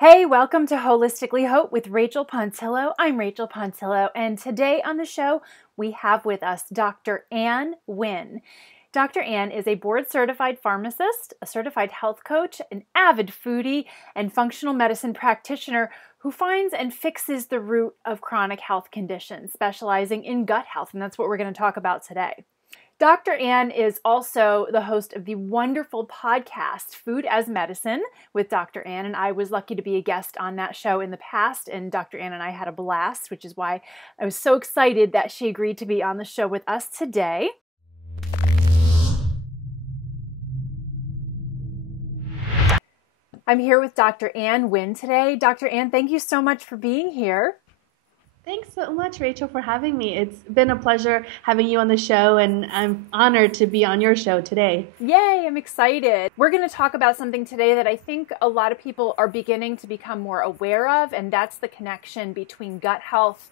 Hey, welcome to Holistically Hope with Rachel Pontillo. I'm Rachel Pontillo, and today on the show we have with us Dr. Anh Nguyen. Dr. Anh is a board-certified pharmacist, a certified health coach, an avid foodie, and functional medicine practitioner who finds and fixes the root of chronic health conditions, specializing in gut health, and that's what we're going to talk about today. Dr. Anh is also the host of the wonderful podcast, Food as Medicine, with Dr. Anh, and I was lucky to be a guest on that show in the past, and Dr. Anh and I had a blast, which is why I was so excited that she agreed to be on the show with us today. I'm here with Dr. Anh Nguyen today. Dr. Anh, thank you so much for being here. Thanks so much, Rachel, for having me. It's been a pleasure having you on the show, and I'm honored to be on your show today. Yay, I'm excited. We're going to talk about something today that I think a lot of people are beginning to become more aware of, and that's the connection between gut health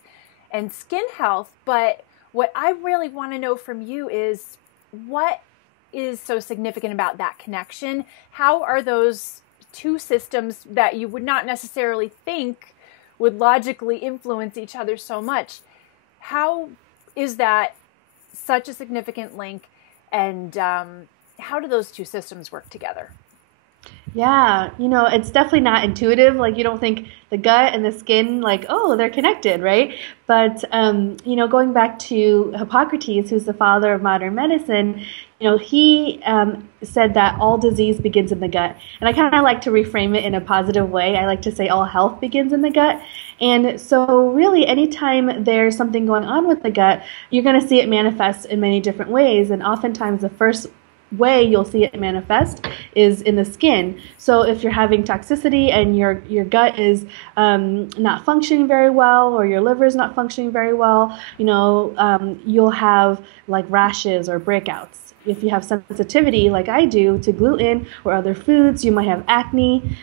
and skin health. But what I really want to know from you is, what is so significant about that connection? How are those two systems that you would not necessarily think would logically influence each other so much? How is that such a significant link, and how do those two systems work together? Yeah, it's definitely not intuitive. Like, you don't think the gut and the skin, like, oh, they're connected, right? But, going back to Hippocrates, who's the father of modern medicine, he said that all disease begins in the gut. And I kind of like to reframe it in a positive way. I like to say all health begins in the gut. And so really, anytime there's something going on with the gut, you're going to see it manifest in many different ways. And oftentimes the first way you'll see it manifest is in the skin. So if you're having toxicity and your gut is not functioning very well, or your liver is not functioning very well, you'll have like rashes or breakouts. If you have sensitivity, like I do, to gluten or other foods, you might have acne.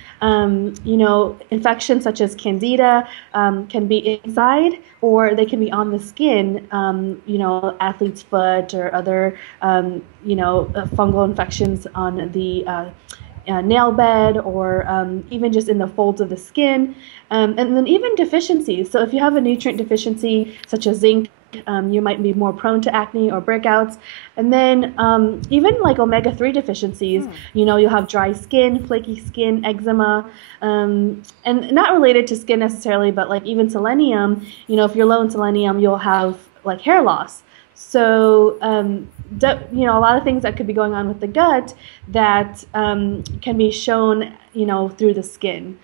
Infections such as Candida can be inside, or they can be on the skin, athlete's foot or other, fungal infections on the nail bed, or even just in the folds of the skin. And then even deficiencies. So if you have a nutrient deficiency such as zinc, you might be more prone to acne or breakouts. And then even like omega-3 deficiencies, you'll have dry skin, flaky skin, eczema, and not related to skin necessarily, but like even selenium, if you're low in selenium, you'll have like hair loss. So, a lot of things that could be going on with the gut that can be shown, through the skin.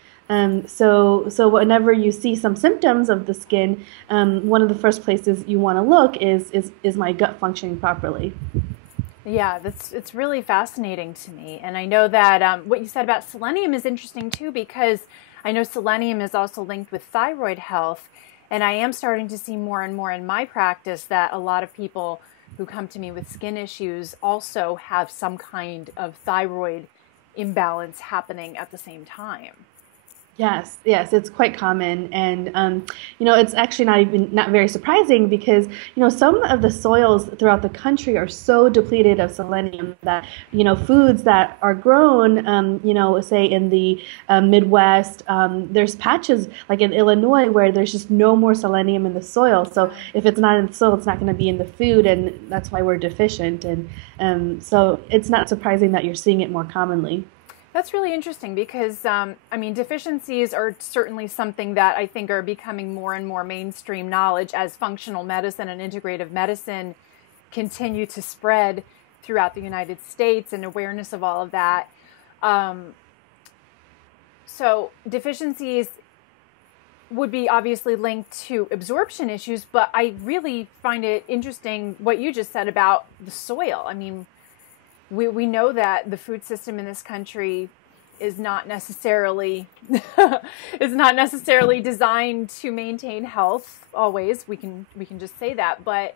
So whenever you see some symptoms of the skin, one of the first places you want to look is my gut functioning properly? Yeah, it's really fascinating to me. And I know that what you said about selenium is interesting too, because I know selenium is also linked with thyroid health. And I am starting to see more and more in my practice that a lot of people who come to me with skin issues also have some kind of thyroid imbalance happening at the same time. Yes, it's quite common, and it's actually not very surprising, because some of the soils throughout the country are so depleted of selenium that foods that are grown, say in the Midwest, there's patches like in Illinois where there's just no more selenium in the soil. So if it's not in the soil, it's not going to be in the food, and that's why we're deficient. And so it's not surprising that you're seeing it more commonly. That's really interesting, because, deficiencies are certainly something that I think are becoming more and more mainstream knowledge as functional medicine and integrative medicine continue to spread throughout the United States, and awareness of all of that. So deficiencies would be obviously linked to absorption issues, but I really find it interesting what you just said about the soil. We know that the food system in this country is not necessarily designed to maintain health always. We can just say that, but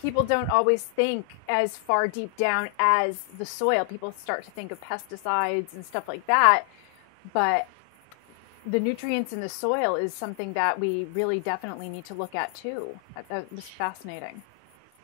people don't always think as far deep down as the soil. People start to think of pesticides and stuff like that, but the nutrients in the soil is something that we really definitely need to look at too. That was fascinating.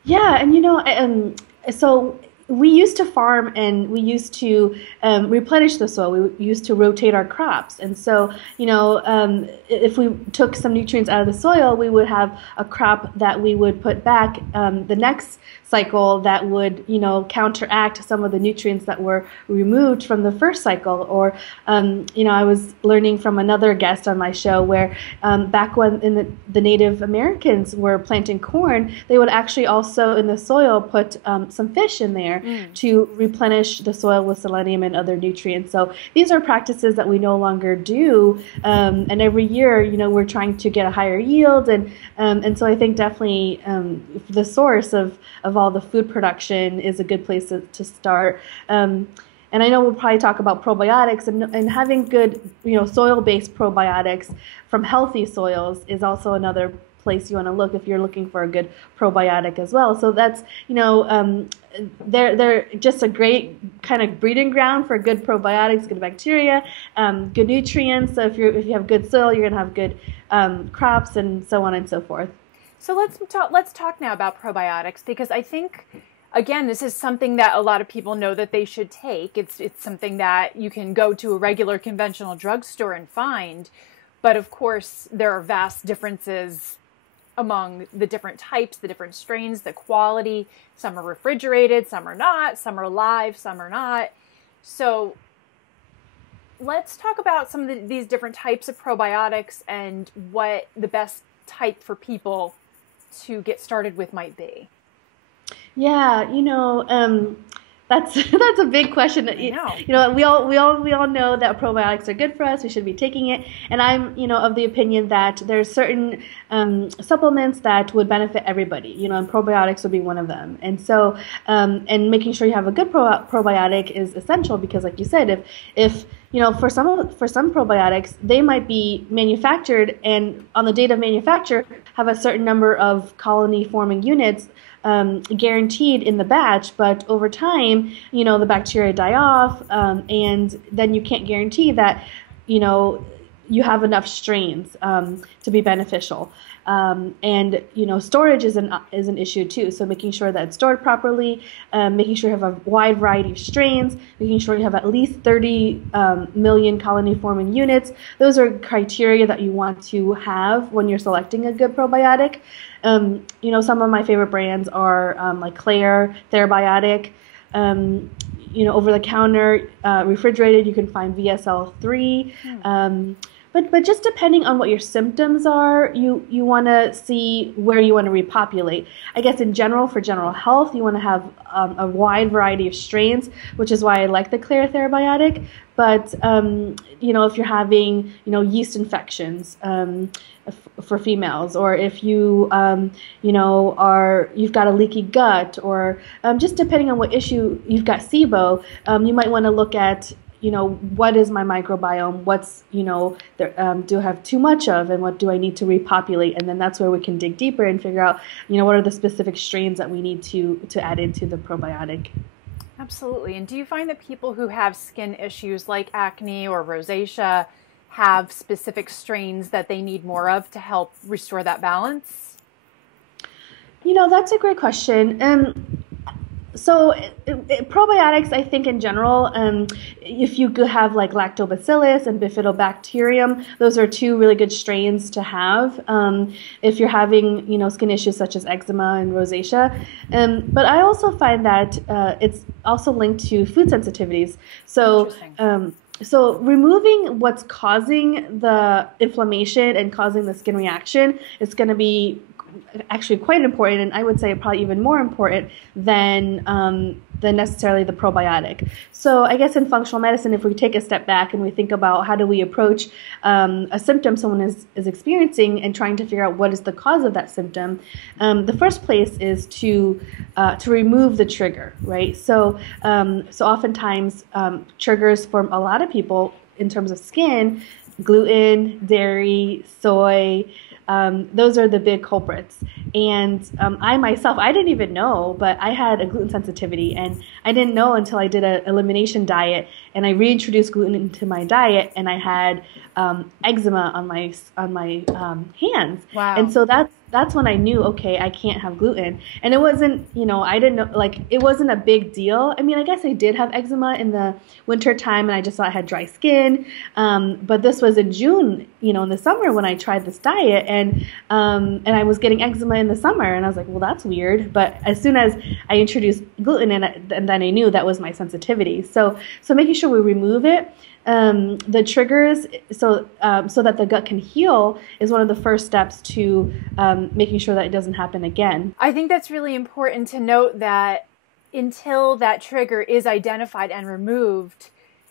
Yeah, and so we used to farm and we used to replenish the soil. We used to rotate our crops. And so, if we took some nutrients out of the soil, we would have a crop that we would put back the next cycle that would, counteract some of the nutrients that were removed from the first cycle. Or, I was learning from another guest on my show where back when the Native Americans were planting corn, they would actually also in the soil put some fish in there to replenish the soil with selenium and other nutrients. So these are practices that we no longer do. And every year, we're trying to get a higher yield. And so I think definitely the source of all the food production is a good place to start. And I know we'll probably talk about probiotics and having good, soil-based probiotics from healthy soils is also another place you want to look if you're looking for a good probiotic as well. So that's, they're just a great kind of breeding ground for good probiotics, good bacteria, good nutrients. So if you have good soil, you're going to have good crops and so on and so forth. So let's talk now about probiotics, because I think, again, this is something that a lot of people know that they should take. It's something that you can go to a regular conventional drugstore and find. But of course, there are vast differences among the different types, the different strains, the quality. Some are refrigerated, some are not, some are live, some are not. So let's talk about some of these different types of probiotics and what the best type for people to get started with might be. Yeah, that's a big question. We all know that probiotics are good for us. We should be taking it. And I'm, of the opinion that there's certain supplements that would benefit everybody, and probiotics would be one of them. And so, and making sure you have a good probiotic is essential because, like you said, if for some probiotics, they might be manufactured and on the date of manufacture have a certain number of colony forming units guaranteed in the batch, but over time, the bacteria die off, and then you can't guarantee that, you have enough strains to be beneficial. And storage is an issue too. So making sure that it's stored properly, making sure you have a wide variety of strains, making sure you have at least 30 million colony forming units. Those are criteria that you want to have when you're selecting a good probiotic. Some of my favorite brands are like Claire, Therabiotic. Over the counter, refrigerated, you can find VSL3. But just depending on what your symptoms are, you want to see where you want to repopulate. I guess in general, for general health, you want to have a wide variety of strains, which is why I like the Claire Therabiotic. But, if you're having, yeast infections for females, or if you, you've got a leaky gut, or just depending on what issue you've got SIBO, you might want to look at, what is my microbiome? What's, do I have too much of, and what do I need to repopulate? And then that's where we can dig deeper and figure out, what are the specific strains that we need to add into the probiotic. Absolutely. And do you find that people who have skin issues like acne or rosacea have specific strains that they need more of to help restore that balance? That's a great question. So probiotics, I think in general, if you could have like lactobacillus and bifidobacterium, those are two really good strains to have if you're having, skin issues such as eczema and rosacea. But I also find that it's also linked to food sensitivities. So So removing what's causing the inflammation and causing the skin reaction is going to be actually quite important, and I would say probably even more important than necessarily the probiotic. So I guess in functional medicine, if we take a step back and we think about how do we approach a symptom someone is experiencing and trying to figure out what is the cause of that symptom, the first place is to remove the trigger, right? So oftentimes triggers for a lot of people in terms of skin, gluten, dairy, soy, those are the big culprits. And I myself, I didn't even know, but I had a gluten sensitivity, and I didn't know until I did an elimination diet, and I reintroduced gluten into my diet, and I had eczema on my hands. Wow. And so that's when I knew, okay, I can't have gluten. And it wasn't, I didn't know, like, it wasn't a big deal. I mean, I guess I did have eczema in the winter time, and I just thought I had dry skin. But this was in June, in the summer when I tried this diet, and I was getting eczema in the summer, and I was like, well, that's weird. But as soon as I introduced gluten in it, and then I knew that was my sensitivity. So making sure we remove it. The triggers, so that the gut can heal, is one of the first steps to making sure that it doesn't happen again. I think that's really important to note, that until that trigger is identified and removed,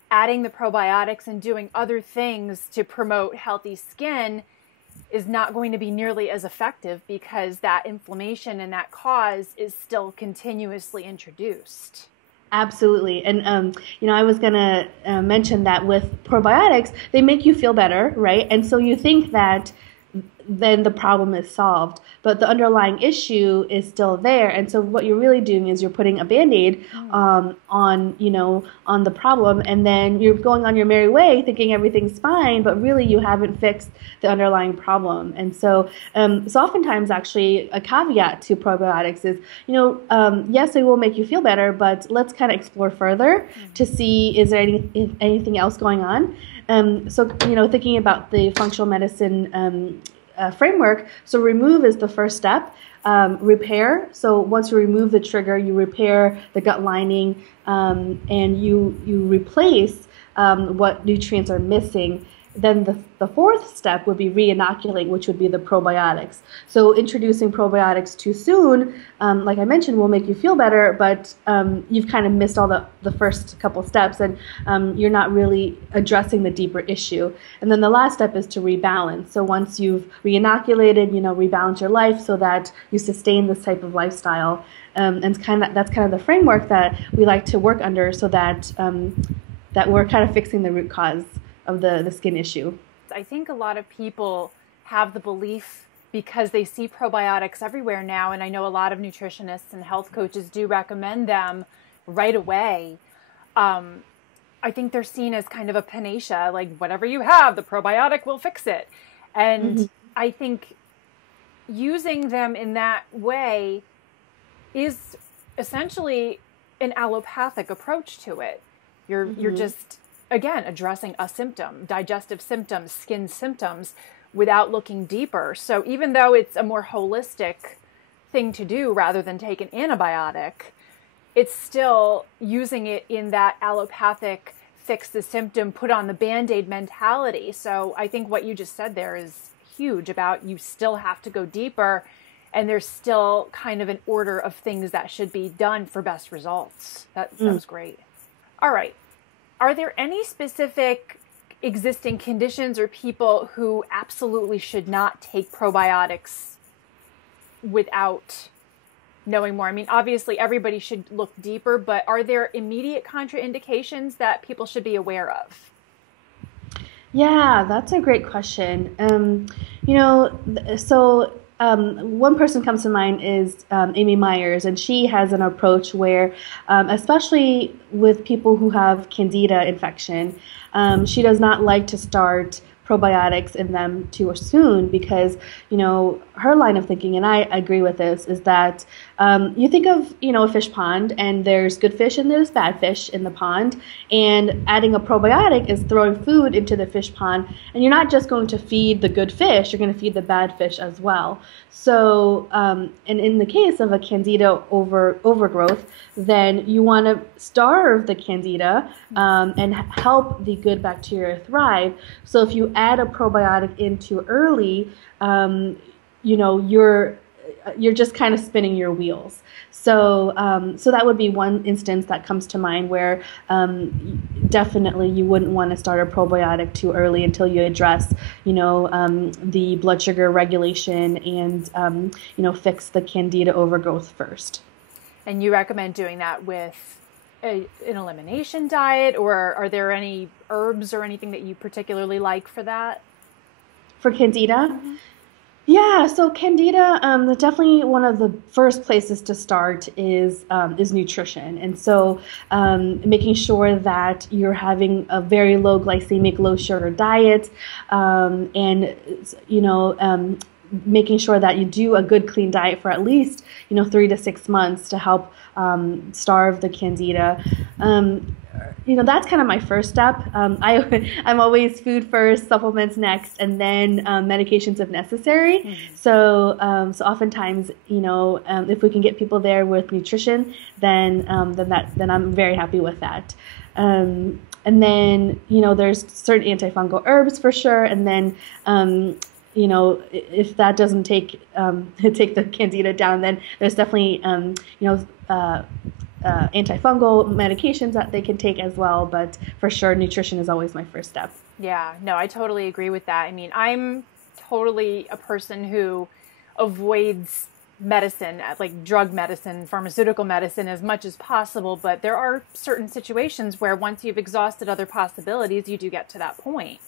adding the probiotics and doing other things to promote healthy skin is not going to be nearly as effective, because that inflammation and that cause is still continuously introduced. Absolutely. And, I was going to mention that with probiotics, they make you feel better, right? And so you think that then the problem is solved, but the underlying issue is still there. And so what you're really doing is you're putting a Band-Aid on the problem, and then you're going on your merry way thinking everything's fine, but really you haven't fixed the underlying problem. And so oftentimes, actually, a caveat to probiotics is, yes, they will make you feel better, but let's kind of explore further to see, is there anything else going on? Thinking about the functional medicine framework, so remove is the first step. Repair, so once you remove the trigger, you repair the gut lining, and you replace what nutrients are missing. Then the fourth step would be re-inoculate, which would be the probiotics. So introducing probiotics too soon, like I mentioned, will make you feel better, but you've kind of missed all the first couple steps, and you're not really addressing the deeper issue. And then the last step is to rebalance. So once you've re-inoculated, rebalance your life so that you sustain this type of lifestyle. And that's kind of the framework that we like to work under, so that that we're kind of fixing the root cause of the skin issue. I think a lot of people have the belief, because they see probiotics everywhere now, and I know a lot of nutritionists and health coaches do recommend them right away. I think they're seen as kind of a panacea, like whatever you have, the probiotic will fix it. And I think using them in that way is essentially an allopathic approach to it. You're just, again, addressing a symptom, digestive symptoms, skin symptoms, without looking deeper. So even though it's a more holistic thing to do rather than take an antibiotic, it's still using it in that allopathic, fix the symptom, put on the Band-Aid mentality. So I think what you just said there is huge, about you still have to go deeper, and there's still kind of an order of things that should be done for best results. That sounds great. All right. Are there any specific existing conditions or people who absolutely should not take probiotics without knowing more? I mean, obviously everybody should look deeper, but are there immediate contraindications that people should be aware of? Yeah, that's a great question. One person comes to mind is Amy Myers, and she has an approach where, especially with people who have Candida infection, she does not like to start probiotics in them too soon, because, her line of thinking, and I agree with this, is that you think of, a fish pond, and there's good fish and there's bad fish in the pond, and adding a probiotic is throwing food into the fish pond, and you're not just going to feed the good fish, you're going to feed the bad fish as well. So, and in the case of a Candida overgrowth, then you want to starve the Candida and help the good bacteria thrive. So if you add a probiotic in too early, you're just kind of spinning your wheels. So that would be one instance that comes to mind where definitely you wouldn't want to start a probiotic too early until you address, the blood sugar regulation and, fix the Candida overgrowth first. And you recommend doing that with an elimination diet, or are there any herbs or anything that you particularly like for that? For Candida? Yeah, so Candida, definitely one of the first places to start is nutrition, and so making sure that you're having a very low glycemic, low sugar diet, and you know, making sure that you do a good clean diet for at least 3 to 6 months to help starve the Candida. Um, that's kind of my first step. I'm always food first, supplements next, and then medications if necessary. Mm-hmm. So oftentimes, if we can get people there with nutrition, then I'm very happy with that. And then there's certain antifungal herbs for sure, and then if that doesn't take take the Candida down, then there's definitely antifungal medications that they can take as well. But for sure, nutrition is always my first step. Yeah, no, I totally agree with that. I mean, I'm totally a person who avoids medicine, like drug medicine, pharmaceutical medicine, as much as possible. But there are certain situations where once you've exhausted other possibilities, you do get to that point.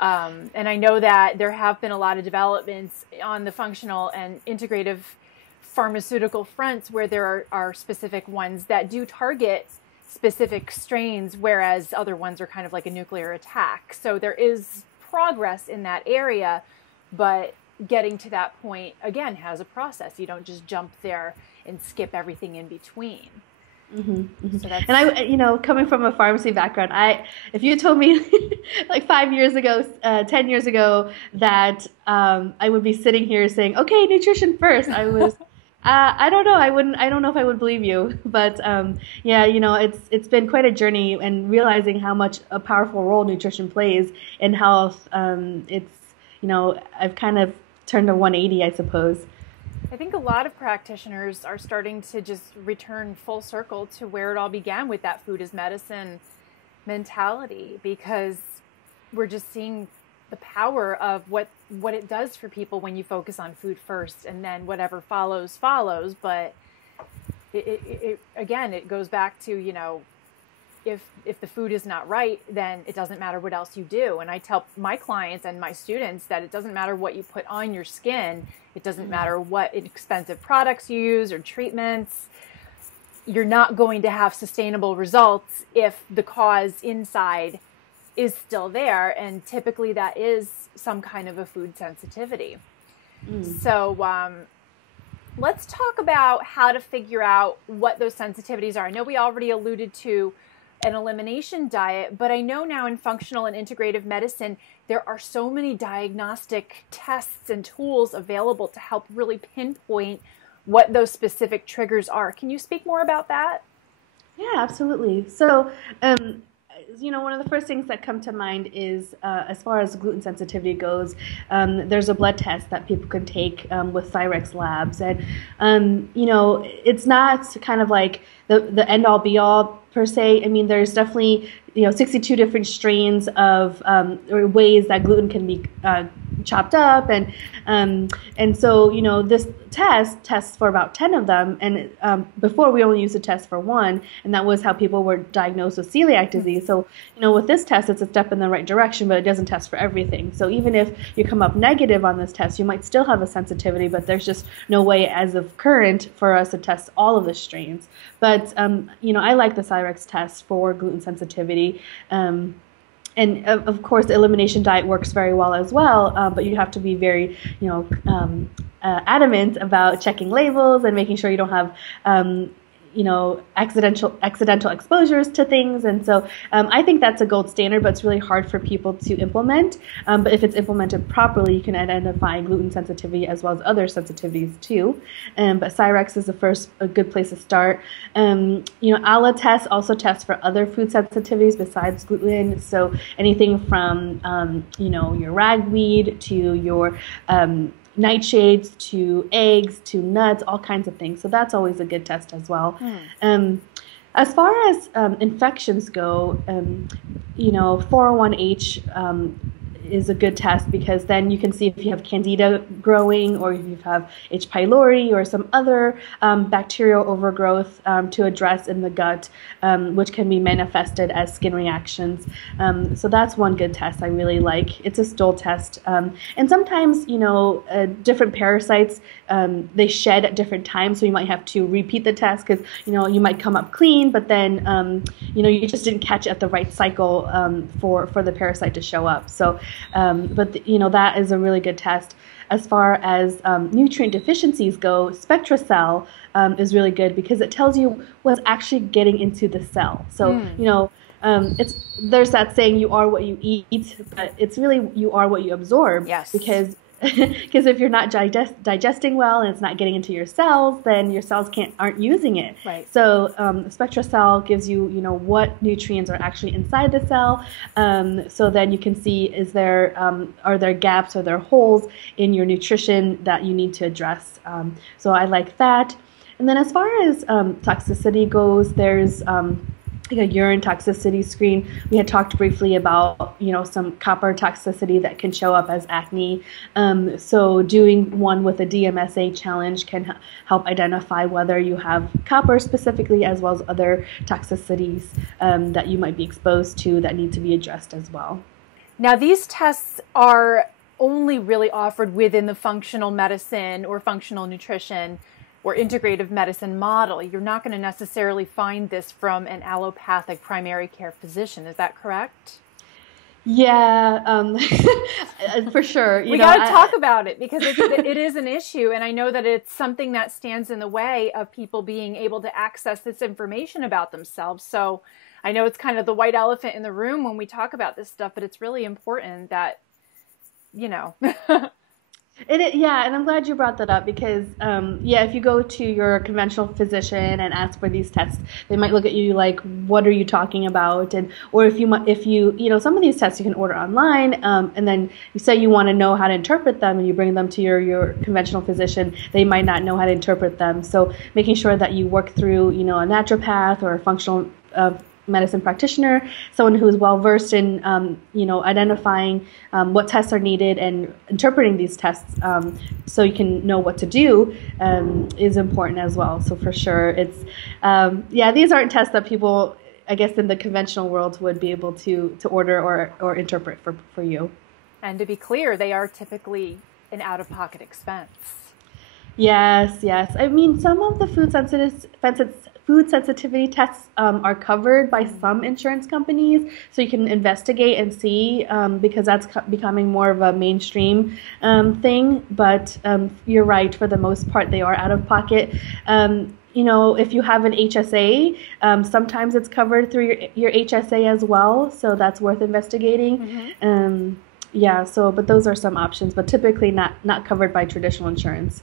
And I know that there have been a lot of developments on the functional and integrative pharmaceutical fronts where there are specific ones that do target specific strains, whereas other ones are kind of like a nuclear attack. So there is progress in that area, but getting to that point, again, has a process. You don't just jump there and skip everything in between. Mm-hmm, mm-hmm. So and I, coming from a pharmacy background, if you told me like 5 years ago, 10 years ago that I would be sitting here saying, okay, nutrition first, I don't know. I don't know if I would believe you, but yeah, it's been quite a journey, and realizing how much a powerful role nutrition plays in health. I've kind of turned a 180, I suppose. I think a lot of practitioners are starting to just return full circle to where it all began with that food is medicine mentality, because we're just seeing the power of what it does for people when you focus on food first, and then whatever follows. But it goes back to, if the food is not right, then it doesn't matter what else you do. And I tell my clients and my students that it doesn't matter what you put on your skin. It doesn't matter what expensive products you use or treatments. You're not going to have sustainable results if the cause inside is still there. And typically that is some kind of a food sensitivity. So let's talk about how to figure out what those sensitivities are. I know we already alluded to an elimination diet, but I know now in functional and integrative medicine, there are so many diagnostic tests and tools available to help really pinpoint what those specific triggers are. Can you speak more about that? Yeah, absolutely. So, one of the first things that come to mind is, as far as gluten sensitivity goes, there's a blood test that people can take with Thyrex labs, and it's not kind of like the end all be all per se. I mean, there's definitely 62 different strains of or ways that gluten can be chopped up, and so this test tests for about 10 of them, and before we only used to test for one, and that was how people were diagnosed with celiac disease. So with this test, it's a step in the right direction, but it doesn't test for everything. So even if you come up negative on this test, you might still have a sensitivity, but there's just no way as of current for us to test all of the strains. But I like the Cyrex test for gluten sensitivity. And of course, the elimination diet works very well as well, but you have to be very, adamant about checking labels and making sure you don't have, accidental exposures to things. And so I think that's a gold standard, but it's really hard for people to implement. But if it's implemented properly, you can identify gluten sensitivity as well as other sensitivities too. But Cyrex is a good place to start. ALA tests also test for other food sensitivities besides gluten. So anything from, your ragweed to your nightshades to eggs to nuts, all kinds of things. So that's always a good test as well. As far as infections go, 401H is a good test, because then you can see if you have Candida growing, or if you have H. pylori or some other bacterial overgrowth to address in the gut, which can be manifested as skin reactions. So that's one good test I really like. It's a stool test. And sometimes, different parasites, they shed at different times, so you might have to repeat the test, because, you might come up clean, but then, you just didn't catch it at the right cycle for the parasite to show up. So, that is a really good test. As far as nutrient deficiencies go, SpectraCell is really good, because it tells you what's actually getting into the cell. So, there's that saying, you are what you eat, but it's really you are what you absorb. Yes. Because if you're not digesting well and it's not getting into your cells, then your cells aren't using it. Right. So SpectraCell gives you, what nutrients are actually inside the cell. So then you can see, are there gaps, or there holes in your nutrition that you need to address. So I like that. And then as far as toxicity goes, there's like a urine toxicity screen. We had talked briefly about, some copper toxicity that can show up as acne. So doing one with a DMSA challenge can help identify whether you have copper specifically, as well as other toxicities that you might be exposed to that need to be addressed as well. Now, these tests are only really offered within the functional medicine or functional nutrition or integrative medicine model. You're not going to necessarily find this from an allopathic primary care physician. Is that correct? Yeah, for sure. We got to talk about it, because it is an issue. And I know that it's something that stands in the way of people being able to access this information about themselves. So I know it's kind of the white elephant in the room when we talk about this stuff, but it's really important that, Yeah, and I'm glad you brought that up, because if you go to your conventional physician and ask for these tests, they might look at you like, "What are you talking about?" Or if you some of these tests you can order online, and then you say you want to know how to interpret them, and you bring them to your conventional physician, they might not know how to interpret them. So making sure that you work through a naturopath or a functional medicine practitioner, someone who is well versed in identifying what tests are needed and interpreting these tests, so you can know what to do, is important as well. So for sure, it's these aren't tests that people, I guess, in the conventional world would be able to order or interpret for you. And to be clear, they are typically an out-of-pocket expense. Yes. I mean, some of the food sensitivity tests are covered by some insurance companies, so you can investigate and see, because that's becoming more of a mainstream thing. But you're right, for the most part, they are out of pocket. If you have an HSA, sometimes it's covered through your HSA as well, so that's worth investigating. Mm-hmm. But those are some options, but typically not covered by traditional insurance.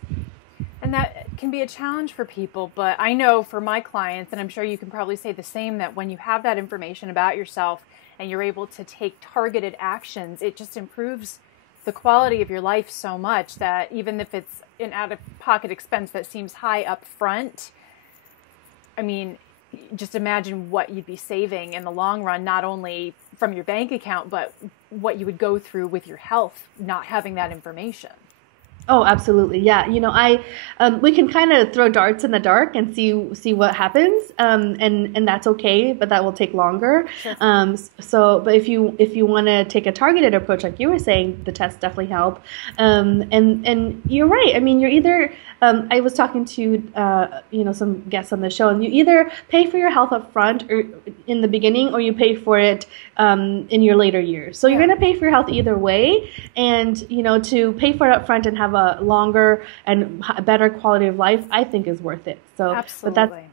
And that can be a challenge for people, but I know for my clients, and I'm sure you can probably say the same, that when you have that information about yourself and you're able to take targeted actions, it just improves the quality of your life so much that even if it's an out-of-pocket expense that seems high up front, I mean, just imagine what you'd be saving in the long run, not only from your bank account, but what you would go through with your health not having that information. Oh, absolutely. Yeah. We can kind of throw darts in the dark and see what happens. And that's okay, but that will take longer. Sure. But if you want to take a targeted approach, like you were saying, the tests definitely help. And you're right. I mean, you're either, I was talking to, some guests on the show, and you either pay for your health up front or in the beginning, or you pay for it, in your later years. So you're going to pay for your health either way. And, to pay for it up front and have a longer and better quality of life, I think is worth it. So, absolutely.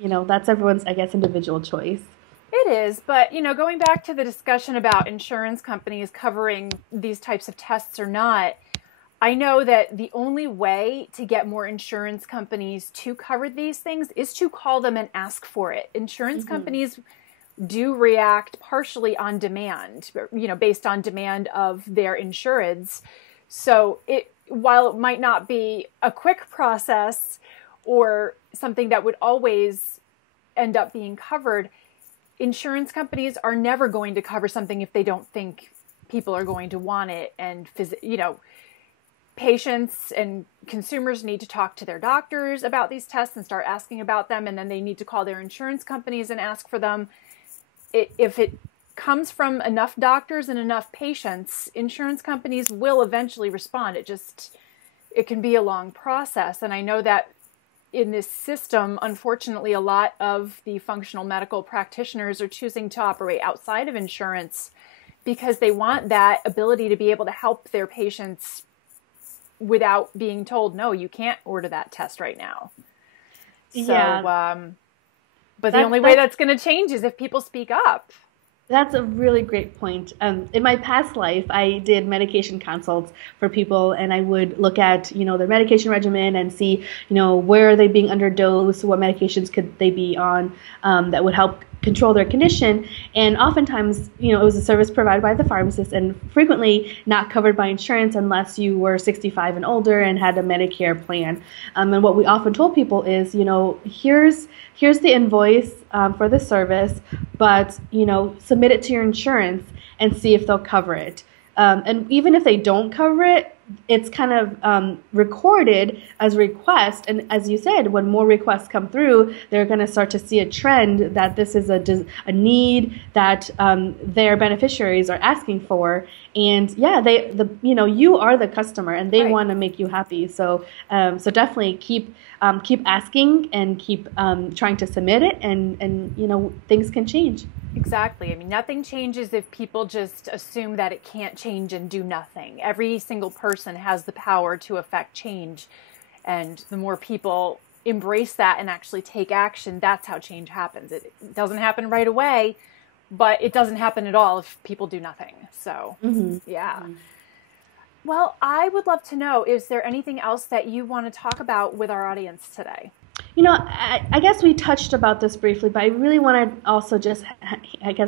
But that's everyone's, I guess, individual choice. It is, but going back to the discussion about insurance companies covering these types of tests or not, I know that the only way to get more insurance companies to cover these things is to call them and ask for it. Insurance companies do react partially on demand, based on demand of their insureds. So while it might not be a quick process or something that would always end up being covered, insurance companies are never going to cover something if they don't think people are going to want it, and patients and consumers need to talk to their doctors about these tests and start asking about them, and then they need to call their insurance companies and ask for them. If it comes from enough doctors and enough patients, insurance companies will eventually respond. It can be a long process. And I know that in this system, unfortunately, a lot of the functional medical practitioners are choosing to operate outside of insurance because they want that ability to be able to help their patients without being told, no, you can't order that test right now. Yeah. But the only way that's going to change is if people speak up. That's a really great point. In my past life, I did medication consults for people, and I would look at, their medication regimen and see, where are they being underdosed, what medications could they be on that would help control their condition. And oftentimes, it was a service provided by the pharmacist and frequently not covered by insurance unless you were 65 and older and had a Medicare plan. And what we often told people is, here's the invoice for the service, but, submit it to your insurance and see if they'll cover it. And even if they don't cover it, it's kind of recorded as a request. And as you said, when more requests come through, they're going to start to see a trend that this is a need that their beneficiaries are asking for. And yeah, you are the customer, and they want to make you happy. So definitely keep asking and keep trying to submit it, and things can change. Exactly. I mean, nothing changes if people just assume that it can't change and do nothing. Every single person has the power to affect change. And the more people embrace that and actually take action, that's how change happens. It doesn't happen right away, but it doesn't happen at all if people do nothing. So, yeah. Mm-hmm. Well, I would love to know, is there anything else that you want to talk about with our audience today? I guess we touched about this briefly, but I really want to also just,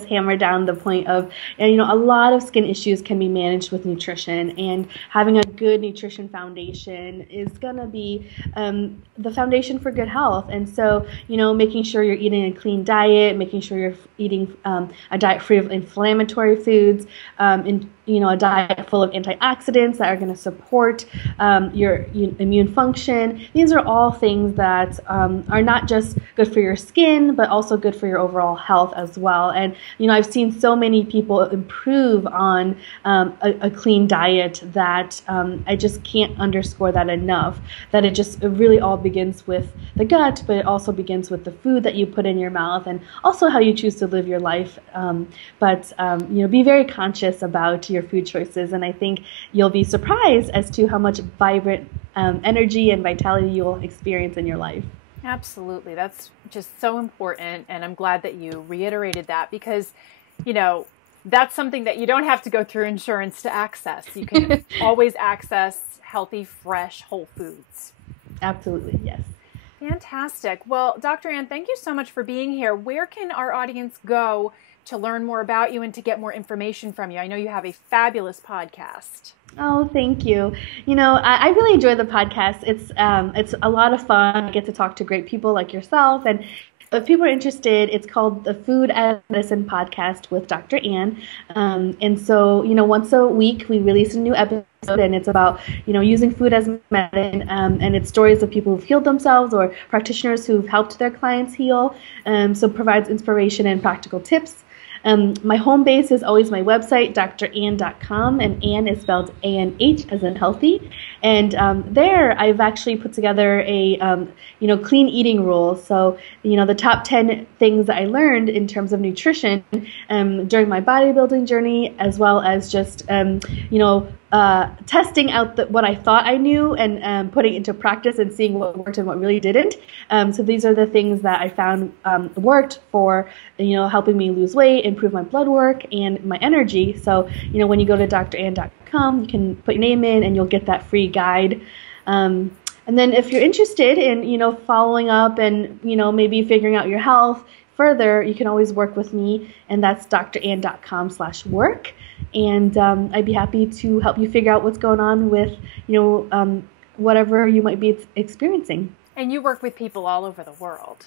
hammer down the point of, a lot of skin issues can be managed with nutrition, and having a good nutrition foundation is going to be the foundation for good health. And so, making sure you're eating a clean diet, making sure you're eating a diet free of inflammatory foods, a diet full of antioxidants that are going to support your immune function. These are all things that are not just good for your skin, but also good for your overall health as well. And, I've seen so many people improve on a clean diet that I just can't underscore that enough, that it really all begins with the gut, but it also begins with the food that you put in your mouth and also how you choose to live your life. But be very conscious about your food choices, and I think you'll be surprised as to how much vibrant energy and vitality you'll experience in your life. Absolutely. That's just so important, and I'm glad that you reiterated that, because that's something that you don't have to go through insurance to access. You can always access healthy, fresh, whole foods. Absolutely, yes. Fantastic. Well, Dr. Ann, thank you so much for being here. Where can our audience go to learn more about you and to get more information from you? I know you have a fabulous podcast. Oh, thank you. I really enjoy the podcast. It's a lot of fun. I get to talk to great people like yourself, and if people are interested, it's called the Food as Medicine Podcast with Dr. Ann. And so, once a week we release a new episode, and it's about, using food as medicine, and it's stories of people who've healed themselves or practitioners who've helped their clients heal. So it provides inspiration and practical tips. My home base is always my website, dranh.com, and Ann is spelled A-N-H as in healthy. And there I've actually put together a, clean eating rule. So, the top 10 things that I learned in terms of nutrition during my bodybuilding journey, as well as just, testing out what I thought I knew and putting it into practice and seeing what worked and what really didn't. So these are the things that I found worked for, helping me lose weight, improve my blood work and my energy. So, when you go to dranh.com, you can put your name in and you'll get that free guide. And then if you're interested in, following up and, maybe figuring out your health further, you can always work with me, and that's dranh.com/work. And I'd be happy to help you figure out what's going on with, whatever you might be experiencing. And you work with people all over the world.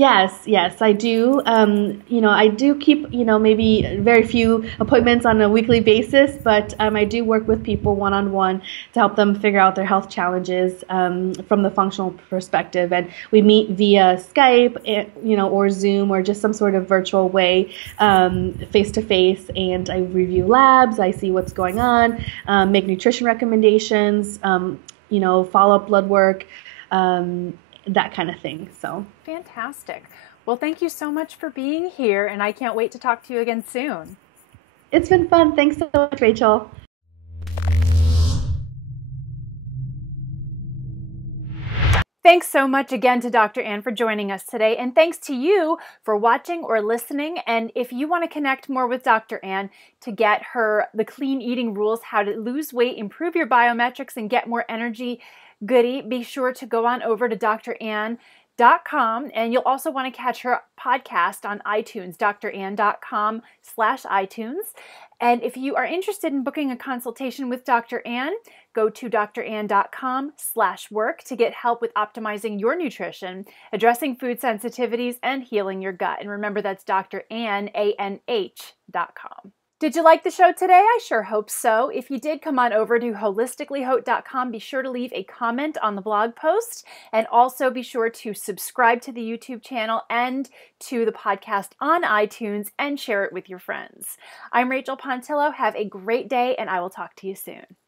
Yes, I do. I do keep, maybe very few appointments on a weekly basis, but I do work with people one-on-one to help them figure out their health challenges from the functional perspective. And we meet via Skype, or Zoom, or just some sort of virtual way, face-to-face. And I review labs, I see what's going on, make nutrition recommendations, follow up blood work. That kind of thing. So fantastic. Well, thank you so much for being here, and I can't wait to talk to you again soon. It's been fun. Thanks so much, Rachel. Thanks so much again to Dr. Anh for joining us today, and thanks to you for watching or listening. And if you want to connect more with Dr. Anh to get the clean eating rules, how to lose weight, improve your biometrics, and get more energy goodie, be sure to go on over to dranh.com, and you'll also want to catch her podcast on iTunes, dranh.com/iTunes. And if you are interested in booking a consultation with Dr. Anh, go to dranh.com/work to get help with optimizing your nutrition, addressing food sensitivities, and healing your gut. And remember, that's dranh.com. Did you like the show today? I sure hope so. If you did, come on over to holisticallyhote.com. Be sure to leave a comment on the blog post, and also be sure to subscribe to the YouTube channel and to the podcast on iTunes, and share it with your friends. I'm Rachel Pontillo. Have a great day, and I will talk to you soon.